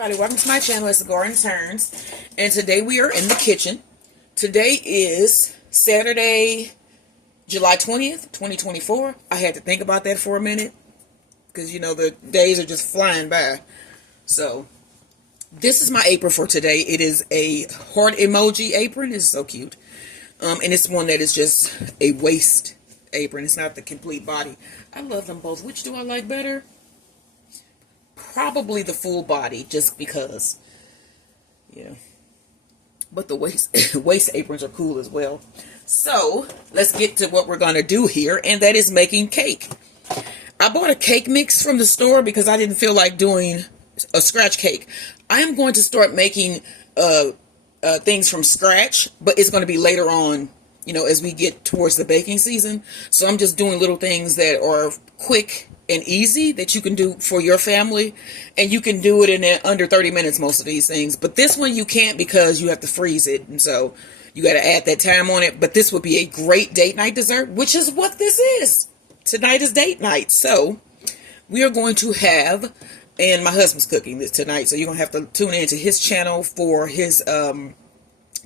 Everybody, welcome to my channel. It's the Garden Turns, and today we are in the kitchen. Today is Saturday, July 20th, 2024. I had to think about that for a minute because you know the days are just flying by. So this is my apron for today. It is a heart emoji apron. It's so cute, and it's one that is just a waist apron. It's not the complete body. I love them both. Which do I like better? Probably the full body, just because, yeah. But the waist aprons are cool as well. So let's get to what we're gonna do here, and that is making cake. I bought a cake mix from the store because I didn't feel like doing a scratch cake. I am going to start making things from scratch, but it's going to be later on, you know, as we get towards the baking season. So I'm just doing little things that are quick and easy that you can do for your family, and you can do it in under 30 minutes, most of these things. But this one you can't because you have to freeze it, and so you got to add that time on it. But this would be a great date night dessert, which is what this is. Tonight is date night, so we are going to have, and my husband's cooking this tonight, so you're gonna have to tune into his channel for his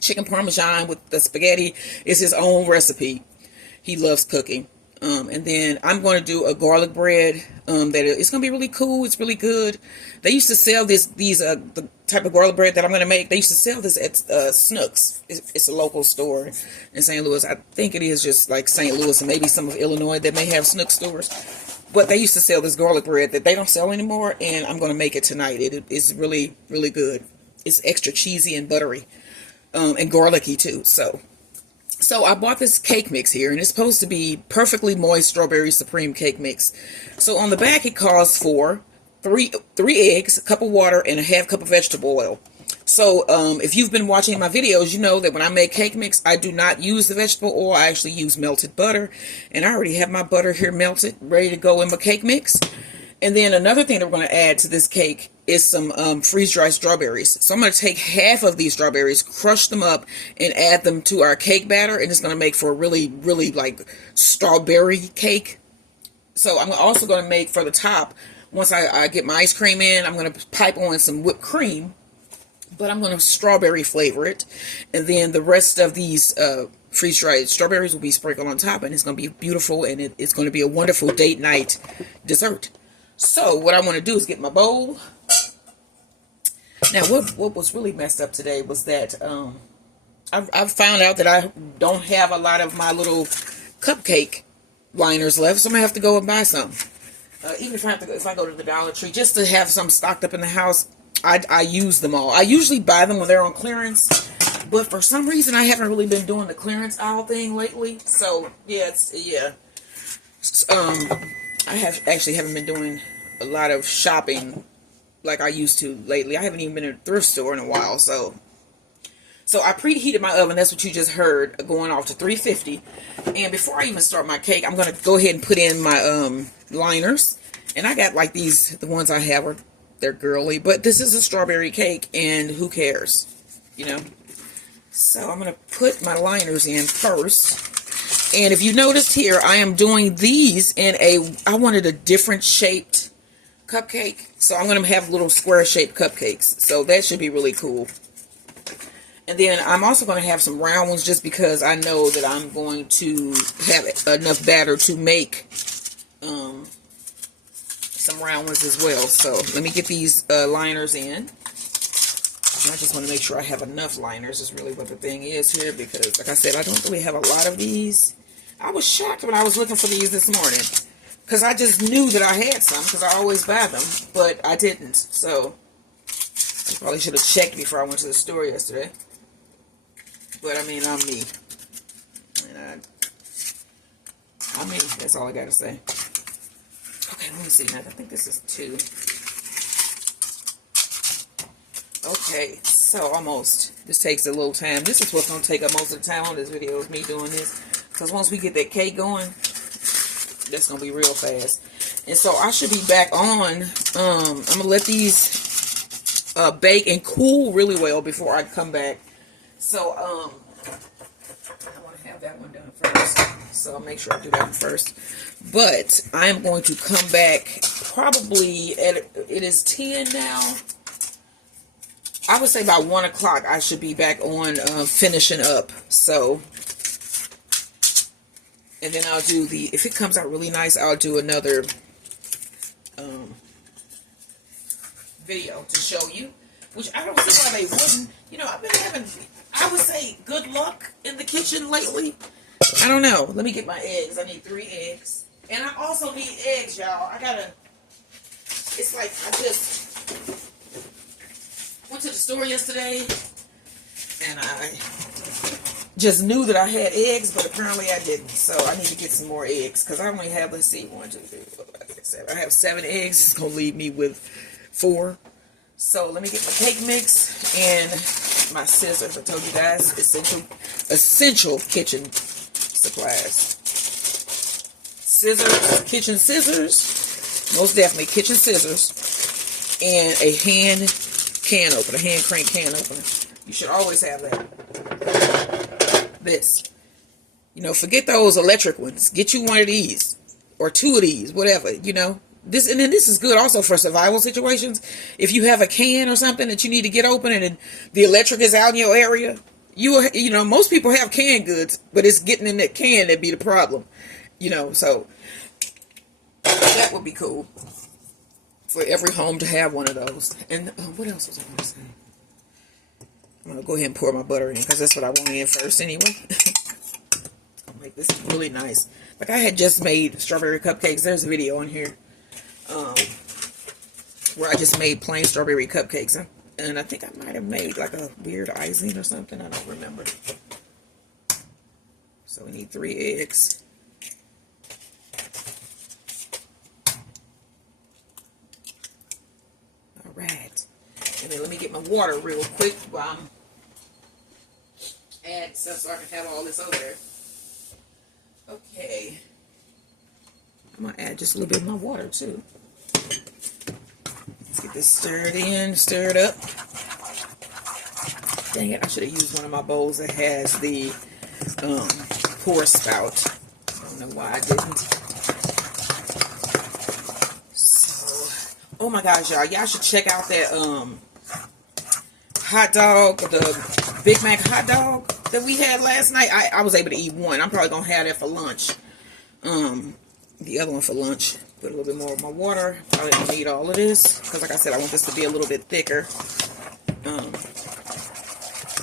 chicken parmesan with the spaghetti. It's his own recipe. He loves cooking. And then I'm going to do a garlic bread it's going to be really cool. It's really good. They used to sell the type of garlic bread that I'm going to make. They used to sell this at Snooks. It's a local store in St. Louis. I think it is just like St. Louis and maybe some of Illinois that may have Snooks stores. But they used to sell this garlic bread that they don't sell anymore, and I'm going to make it tonight. It is really, really good. It's extra cheesy and buttery and garlicky too. So I bought this cake mix here, and it's supposed to be perfectly moist strawberry supreme cake mix. So on the back it calls for three eggs, a cup of water, and a half cup of vegetable oil. So if you've been watching my videos, you know that when I make cake mix, I do not use the vegetable oil. I actually use melted butter, and I already have my butter here melted, ready to go in my cake mix. And then another thing that we're going to add to this cake is some freeze-dried strawberries. So I'm going to take half of these strawberries, crush them up, and add them to our cake batter. And it's going to make for a really, really like strawberry cake. So I'm also going to make for the top, once I get my ice cream in, I'm going to pipe on some whipped cream. But I'm going to strawberry flavor it. And then the rest of these freeze-dried strawberries will be sprinkled on top. And it's going to be beautiful, and it's going to be a wonderful date night dessert. So what I want to do is get my bowl. Now what was really messed up today was that I found out that I don't have a lot of my little cupcake liners left, so I'm gonna have to go and buy some. Even if I go to the Dollar Tree just to have some stocked up in the house, I use them all. I usually buy them when they're on clearance, but for some reason I haven't really been doing the clearance aisle thing lately. So yeah, I haven't been doing a lot of shopping like I used to lately. I haven't even been in a thrift store in a while. So I preheated my oven. That's what you just heard, going off to 350. And before I even start my cake, I'm going to go ahead and put in my liners. And I got like these, the ones I have they're girly, but this is a strawberry cake, and who cares, you know? So I'm going to put my liners in first. And if you noticed here, I am doing these in I wanted a different shaped cupcake. So I'm going to have little square shaped cupcakes. So that should be really cool. And then I'm also going to have some round ones just because I know that I'm going to have enough batter to make some round ones as well. So let me get these liners in. I just want to make sure I have enough liners is really what the thing is here, because like I said, I don't really have a lot of these. I was shocked when I was looking for these this morning, because I just knew that I had some, because I always buy them, but I didn't. So I probably should have checked before I went to the store yesterday. But I mean, I'm me. I'm me. That's all I got to say. Okay, let me see now. I think this is 2. Okay, so almost. This takes a little time. This is what's going to take up most of the time on this video, is me doing this. Because once we get that cake going, that's going to be real fast. And so I should be back on. I'm going to let these bake and cool really well before I come back. So I want to have that one done first. So I'll make sure I do that one first. But I am going to come back probably at, it is 10 now. I would say by 1 o'clock I should be back on finishing up. So, and then I'll do the, if it comes out really nice, I'll do another video to show you, which I don't see why they wouldn't. You know, I've been having, I would say, good luck in the kitchen lately. I don't know. Let me get my eggs. I need 3 eggs. And I also need eggs, y'all. I gotta, it's like I just went to the store yesterday and I just knew that I had eggs, but apparently I didn't. So I need to get some more eggs because I only have, let's see, 1, 2, 3, 4, 5, 6, 7. I have 7 eggs. It's going to leave me with 4. So let me get my cake mix and my scissors. I told you guys, essential kitchen supplies. Scissors, kitchen scissors, most definitely kitchen scissors, and a hand can opener, hand crank can opener. You should always have that. This, you know, forget those electric ones. Get you one of these or 2 of these, whatever. You know, this, and then this is good also for survival situations. If you have a can or something that you need to get open and the electric is out in your area, you know, most people have canned goods, but it's getting in that can that be the problem. You know, so that would be cool for every home to have one of those. And what else was I going to say? I'm going to go ahead and pour my butter in because that's what I want in first anyway. I'll make this really nice. Like I had just made strawberry cupcakes. There's a video on here where I just made plain strawberry cupcakes. And I think I might have made like a weird icing or something. I don't remember. So we need 3 eggs. Alright. And then let me get my water real quick while I'm add stuff so I can have all this over there. Okay. I'm going to add just a little bit of my water too. Let's get this stirred up. Dang it, I should have used one of my bowls that has the pour spout. I don't know why I didn't. So, oh my gosh, y'all should check out that hot dog, the Big Mac hot dog that we had last night. I was able to eat one. I'm probably going to have that for lunch. The other one for lunch. Put a little bit more of my water. Probably don't need all of this. Because like I said, I want this to be a little bit thicker.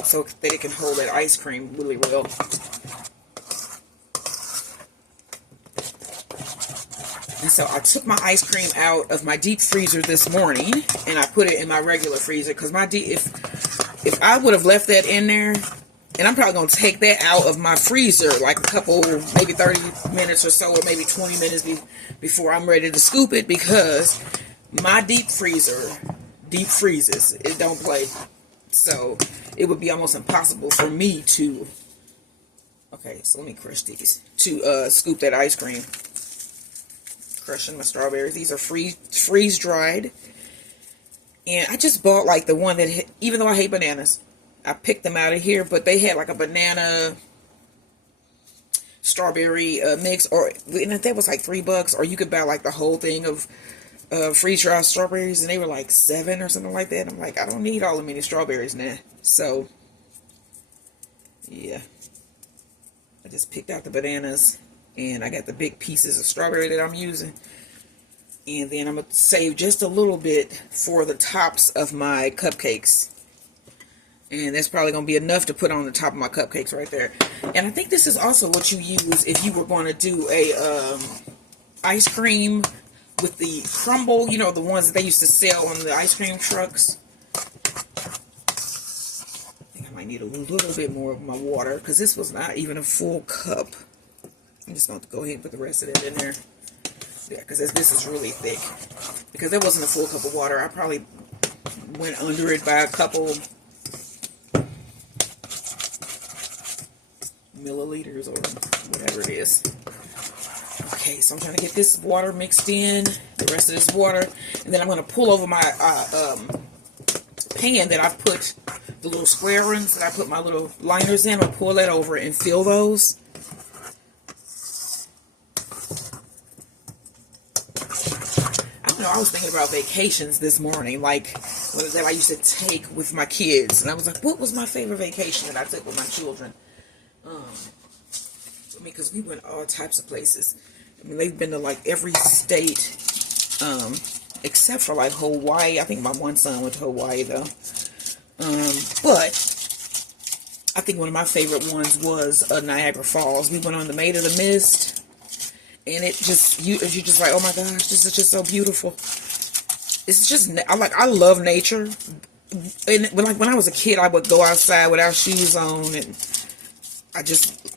So that it can hold that ice cream really well. And so I took my ice cream out of my deep freezer this morning. And I put it in my regular freezer. Because my if I would have left that in there, and I'm probably going to take that out of my freezer like a couple, maybe 30 minutes or so, or maybe 20 minutes before I'm ready to scoop it, because my deep freezer deep freezes. It don't play. So it would be almost impossible for me to, okay, so let me crush these, to scoop that ice cream. Crushing my strawberries. These are freeze dried. And I just bought like the one that, even though I hate bananas, I picked them out of here, but they had like a banana strawberry mix, and that was like $3, or you could buy like the whole thing of freeze dried strawberries, and they were like $7 or something like that. I'm like, I don't need all the many strawberries now. So yeah, I just picked out the bananas, and I got the big pieces of strawberry that I'm using. And then I'm going to save just a little bit for the tops of my cupcakes. And that's probably going to be enough to put on the top of my cupcakes right there. And I think this is also what you use if you were going to do a ice cream with the crumble. You know, the ones that they used to sell on the ice cream trucks. I think I might need a little bit more of my water, because this was not even a full cup. I'm just going to go ahead and put the rest of it in there. Yeah, because this is really thick. Because there wasn't a full cup of water. I probably went under it by a couple milliliters or whatever it is. Okay, so I'm trying to get this water mixed in, the rest of this water, and then I'm going to pull over my pan that I've put the little square ones that I put my little liners in. I'll pull that over and fill those. I don't know, I was thinking about vacations this morning, like that I used to take with my kids. And I was like, what was my favorite vacation that I took with my children? Because we went all types of places. I mean, they've been to like every state, except for like Hawaii. I think my one son went to Hawaii though. But I think one of my favorite ones was Niagara Falls. We went on the Maid of the Mist, and it just you're just like, oh my gosh, this is just so beautiful. It's just I love nature, and like when I was a kid, I would go outside without shoes on, and I just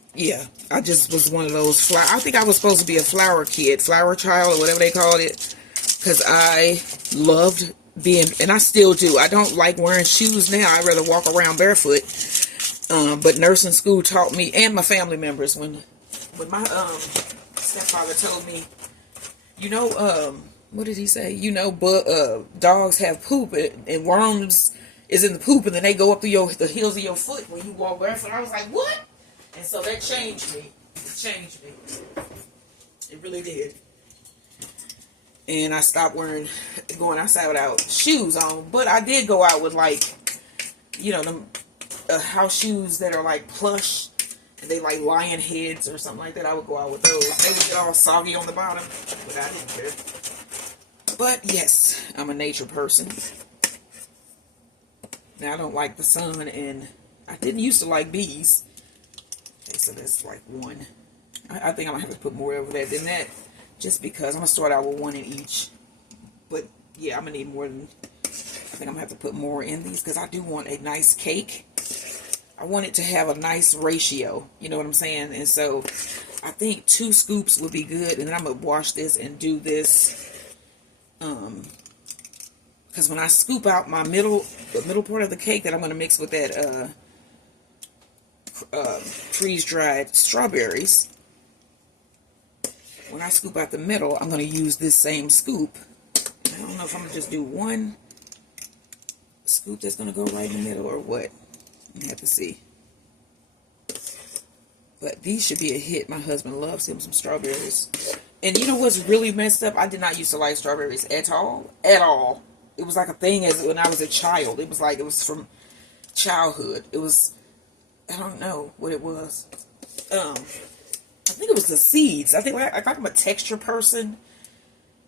was one of those I think I was supposed to be a flower child, or whatever they called it, because I loved being, and I still do. I don't like wearing shoes now. I'd rather walk around barefoot. But nursing school taught me, and my family members, when my stepfather told me, what did he say? Dogs have poop, and worms is in the poop, and then they go up to the heels of your foot when you walk barefoot. I was like, what? And so that changed me. It changed me. It really did. And I stopped going outside without shoes on. But I did go out with them house shoes that are like plush, and they like lion heads or something like that. I would go out with those. They would get all soggy on the bottom, but I didn't care. But yes, I'm a nature person. Now I don't like the sun, and I didn't used to like bees. Okay, so that's like one. I think I'm gonna have to put more over that than that, just because I'm gonna start out with one in each. But yeah, I'm gonna need more than. I think I'm gonna have to put more in these, because I do want a nice cake. I want it to have a nice ratio, you know what I'm saying? And so I think 2 scoops would be good, and then I'm gonna wash this and do this. Because when I scoop out the middle part of the cake that I'm gonna mix with that freeze-dried strawberries. When I scoop out the middle, I'm going to use this same scoop. I don't know if I'm going to just do one scoop that's going to go right in the middle or what. You have to see. But these should be a hit. My husband loves him some strawberries. And you know what's really messed up? I did not used to like strawberries at all. At all. It was like a thing when I was a child. It was from childhood. It was, I don't know what it was. I think it was the seeds. I think I'm a texture person.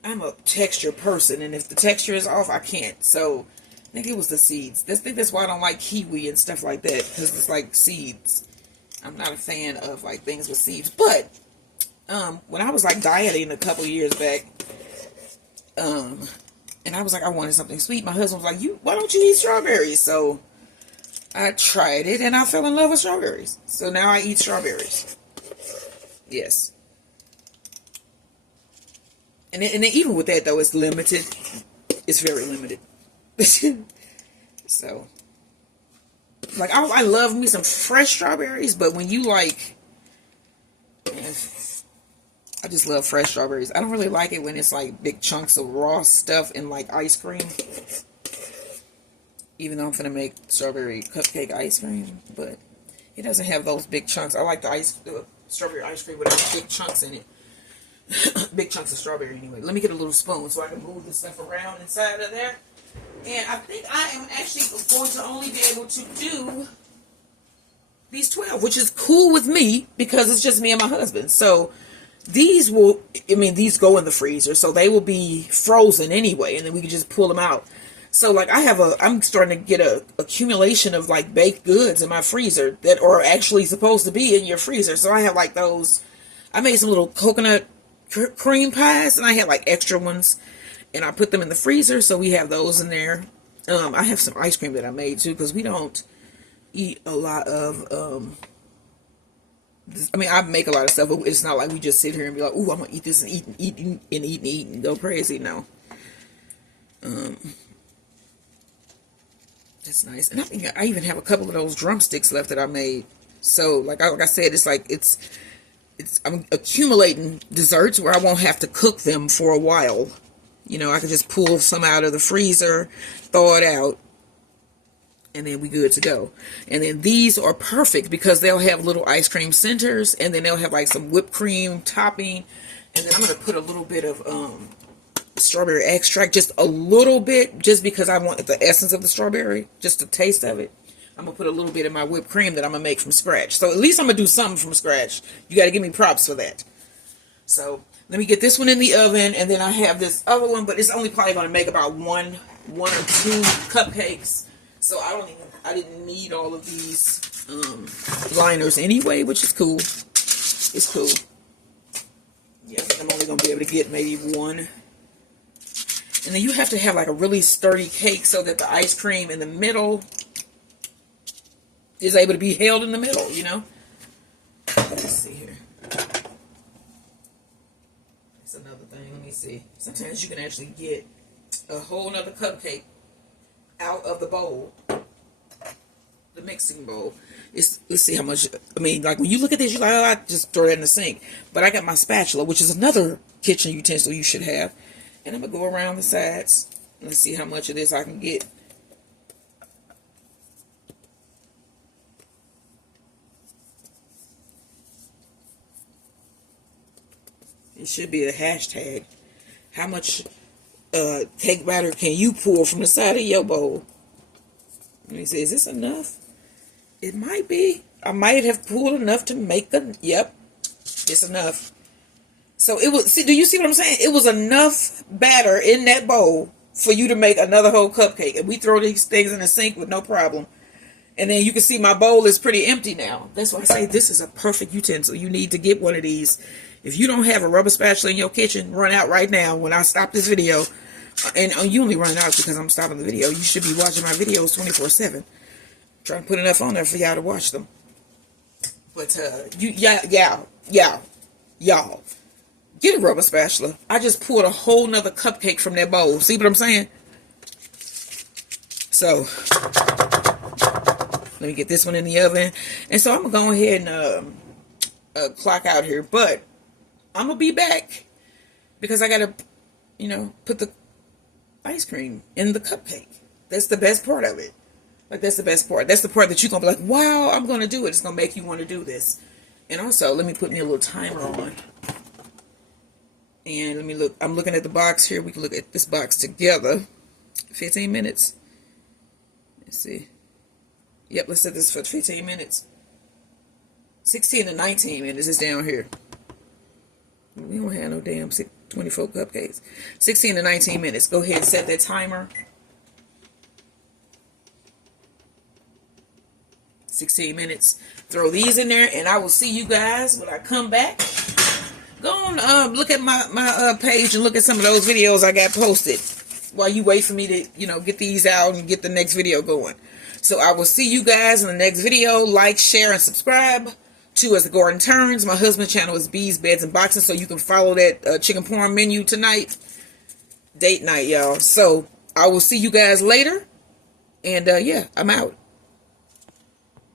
I'm a texture person, and if the texture is off, I can't. So I think it was the seeds. I think that's why I don't like kiwi and stuff like that, because it's like seeds. I'm not a fan of like things with seeds. But when I was like dieting a couple years back, and I was like, I wanted something sweet. My husband was like, why don't you eat strawberries? So I tried it, and I fell in love with strawberries. So now I eat strawberries. Yes. And even with that, though, it's limited. It's very limited. So, like, I love me some fresh strawberries, but when you like, I just love fresh strawberries. I don't really like it when it's like big chunks of raw stuff in like ice cream. Even though I'm gonna make strawberry cupcake ice cream, but it doesn't have those big chunks. I like the strawberry ice cream without big chunks in it. Big chunks of strawberry anyway. Let me get a little spoon so I can move this stuff around inside of there. And I think I am actually going to only be able to do these 12, which is cool with me because it's just me and my husband. So these go in the freezer, so they will be frozen anyway, and then we can just pull them out. So like I'm starting to get a accumulation of like baked goods in my freezer that are actually supposed to be in your freezer. So I have like those. I made some little coconut cream pies, and I had like extra ones, and I put them in the freezer, so we have those in there. I have some ice cream that I made too, because we don't eat a lot of I make a lot of stuff, but it's not like we just sit here and be like, ooh, I'm gonna eat this and eat and go crazy. No. That's nice. And I think I even have a couple of those drumsticks left that I made. So like I said, I'm accumulating desserts where I won't have to cook them for a while. You know, I can just pull some out of the freezer, throw it out, and then we good to go. And then these are perfect because they'll have little ice cream centers, and then they'll have like some whipped cream topping, and then I'm going to put a little bit of strawberry extract, just a little bit, just because I want the essence of the strawberry, just the taste of it. I'm going to put a little bit in my whipped cream that I'm going to make from scratch. So at least I'm going to do something from scratch. You got to give me props for that. So let me get this one in the oven, and then I have this other one, but it's only probably going to make about one or two cupcakes. So I didn't need all of these liners anyway, which is cool. It's cool. Yeah, I think I'm only going to be able to get maybe one. And then you have to have like a really sturdy cake so that the ice cream in the middle is able to be held in the middle, you know. Let's see here. That's another thing. Let me see. Sometimes you can actually get a whole nother cupcake out of the bowl, the mixing bowl. Let's see how much. I mean, like when you look at this, you're like, oh, I just throw that in the sink. But I got my spatula, which is another kitchen utensil you should have, and I'm gonna go around the sides. Let's see how much of this I can get. It should be a hashtag. How much cake batter can you pour from the side of your bowl? Let me see, is this enough? It might be. I might have pulled enough to make yep, it's enough. So it was, do you see what I'm saying? It was enough batter in that bowl for you to make another whole cupcake. And we throw these things in the sink with no problem. And then you can see my bowl is pretty empty now. That's why I say this is a perfect utensil. You need to get one of these. If you don't have a rubber spatula in your kitchen, run out right now when I stop this video. And you only run out because I'm stopping the video. You should be watching my videos 24/7. Trying to put enough on there for y'all to watch them. But y'all, get a rubber spatula. I just poured a whole nother cupcake from that bowl. See what I'm saying? So let me get this one in the oven. And so I'm gonna go ahead and clock out here. But I'm gonna be back because I gotta, put the ice cream in the cupcake. That's the best part of it. Like, that's the best part. That's the part that you're gonna be like, wow, I'm gonna do it. It's gonna make you want to do this. And also, let me put me a little timer on. And let me look. I'm looking at the box here. We can look at this box together. 15 minutes. Let's see. Yep, let's set this for 15 minutes. 16 to 19 minutes is down here. We don't have no damn 24 cupcakes. 16 to 19 minutes. Go ahead and set that timer. 16 minutes. Throw these in there, and I will see you guys when I come back. Go on, look at my page and look at some of those videos I got posted while you wait for me to, get these out and get the next video going. So I will see you guys in the next video. Like, share, and subscribe to As the Garden Turns. My husband's channel is Bees, Beds, and Boxes, so you can follow that chicken parm menu tonight. Date night, y'all. So I will see you guys later. And, yeah, I'm out.